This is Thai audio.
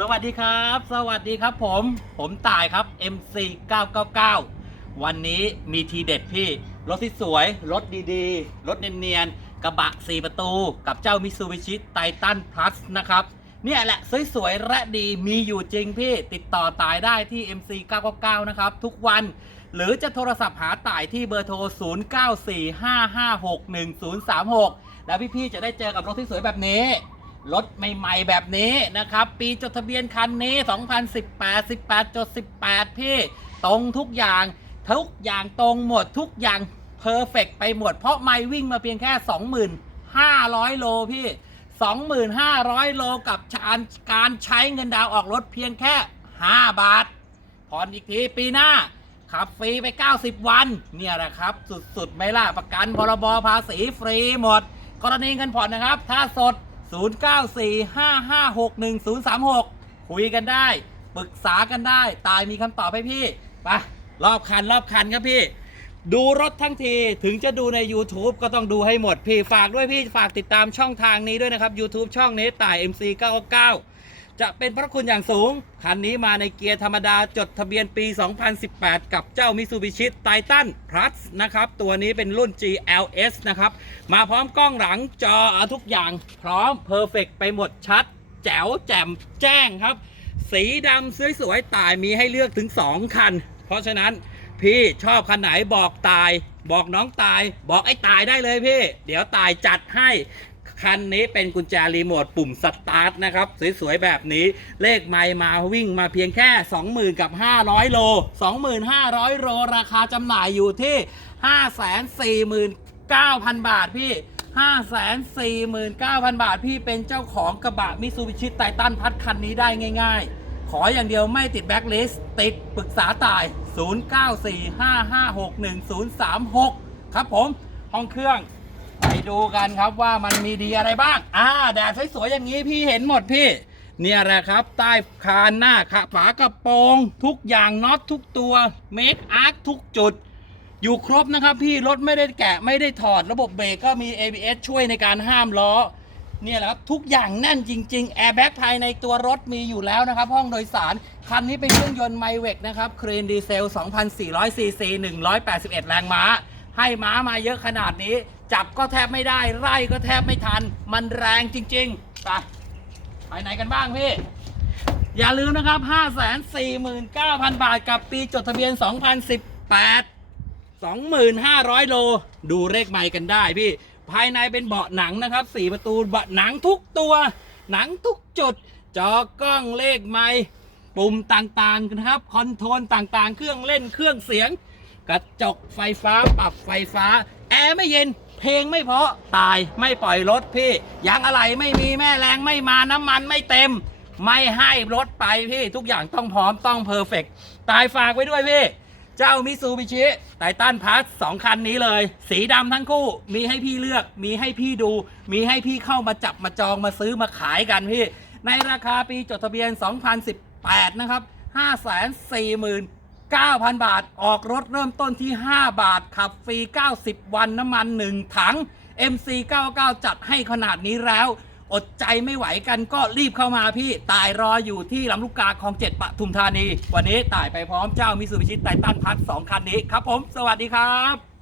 สวัสดีครับ สวัสดีครับผม ผมต่ายครับ MC 999 วันนี้มีทีเด็ดพี่ รถที่สวย รถดีๆ รถเนียนๆ กระบะ 4 ประตู กับเจ้ามิซูบิชิไททันพลัสนะครับ เนี่ยแหละสวยๆและดีมีอยู่จริงพี่ ติดต่อตายได้ที่ MC 999 นะครับ ทุกวัน หรือจะโทรศัพท์หาต่ายที่เบอร์โทร 0945561036 แล้วพี่ๆ จะได้เจอกับรถที่สวยแบบนี้ รถใหม่ๆแบบนี้นะครับ ปีจดทะเบียนคันนี้ 2018 18จด18 พี่ ตรงทุกอย่าง ทุกอย่างตรงหมดทุกอย่างเพอร์เฟกไปหมด เพราะไม่วิ่งมาเพียงแค่ 25,000 โลพี่ 2,500 โลกับชานการใช้เงินดาวออกรถเพียงแค่ 5 บาท ผ่อนอีกทีปีหน้า ขับฟรีไป 90 วัน เนี่ยแหละครับ สุดๆไหม่ล่ะ ประกันพรบภาษีฟรีหมด กรณีเงินผ่อนนะครับ ถ้าสด 0945561036 คุยกันได้ ปรึกษากันได้ ตายมีคำตอบให้พี่ไปรอบคันรอบคันครับพี่ ดูรถทั้งทีถึงจะดูใน YouTube ก็ต้องดูให้หมดพี่ฝากด้วยพี่ฝากติดตามช่องทางนี้ด้วยนะครับ YouTube ช่องนี้ต่าย MC 99 จะเป็นพระคุณอย่างสูง คันนี้มาในเกียร์ธรรมดาจดทะเบียนปี 2018 กับเจ้า Mitsubishi Titan Plus นะครับ ตัวนี้เป็นรุ่น GLS นะครับ มาพร้อมกล้องหลังจอทุกอย่างพร้อมเพอร์เฟกไปหมดชัด แจ๋วแจ่มแจ้งครับ สีดำสวยๆตายมีให้เลือกถึง 2 คัน เพราะฉะนั้นพี่ชอบคันไหนบอกตาย บอกน้องตาย บอกไอ้ตายได้เลยพี่ เดี๋ยวตายจัดให้ คันนี้เป็นกุญแจรีโมทปุ่มสตาร์ทนะครับ สวยๆ แบบนี้เลขไมมาวิ่งมาเพียงแค่ 20,000 กับ 500 โล 25,000 โล ราคาจำหน่ายอยู่ที่ 549,000 บาทพี่ 549,000 บาทพี่เป็นเจ้าของกระบะมิซูบิชิไททันพัดคันนี้ได้ง่าย ๆขออย่างเดียวไม่ติดแบ็คลิสต์ติดปรึกษาตาย 0945561036 ครับผม ห้องเครื่อง ไปดูกันครับว่ามันมีดีอะไรบ้าง อ่า แดดสวยๆอย่างนี้พี่เห็นหมดพี่ เนี่ยแหละครับ ใต้คานหน้าขาฝากระโปรง ทุกอย่างน็อตทุกตัวเมคอาร์คทุกจุด อยู่ครบนะครับพี่ รถไม่ได้แกะไม่ได้ถอดระบบเบรกก็มี ABS ช่วยในการห้ามล้อ เนี่ยแหละครับ ทุกอย่างแน่นจริงๆแอร์แบ็กภายในตัวรถมีอยู่แล้วนะครับ ห้องโดยสาร คันนี้เป็นเครื่องยนต์ไมเวกนะครับครีนดีเซล 2,400ซีซี181 แรงม้า ให้ม้ามาเยอะขนาดนี้ จับก็แทบไม่ได้ ไล่ก็แทบไม่ทัน มันแรงจริงๆไปไปไหนกันบ้างพี่ อย่าลืมนะครับ 549,000 บาทกับปีจดทะเบียน 2018 2,500 โล ดูเลขใหม่กันได้พี่ ภายในเป็นเบาะหนังนะครับ 4 ประตูเบาะหนังทุกตัว หนังทุกจุด จอกล้องเลขใหม่ ปุ่มต่างๆนะครับ คอนโทรลต่างๆ เครื่องเล่นเครื่องเสียง กระจกไฟฟ้าปรับไฟฟ้า แอร์ไม่เย็น เพลงไม่เพาะตายไม่ปล่อยรถพี่ยางอะไรไม่มีแม่แรงไม่มาน้ำมันไม่เต็ม ไม่ให้รถไปพี่ทุกอย่างต้องพร้อมต้องเพอร์เฟกตายฝากไว้ด้วยพี่เจ้ามิซูบิชิไททันพัสสองคันนี้เลย สีดำทั้งคู่ มีให้พี่เลือก มีให้พี่ดู มีให้พี่เข้ามาจับมาจองมาซื้อมาขายกันพี่ ในราคาปีจดทะเบียน 2018 นะครับ 9,000 บาท ออกรถเริ่มต้นที่ 5 บาท ขับฟรี 90 วันน้ำมัน 1 ถัง MC 99 จัดให้ขนาดนี้แล้ว อดใจไม่ไหวกันก็รีบเข้ามาพี่ ตายรออยู่ที่ลำลูกกาคลองเจ็ดปทุมธานี วันนี้ตายไปพร้อมเจ้ามิสูบิชิไททันพัทสองคันนี้ครับผม สวัสดีครับ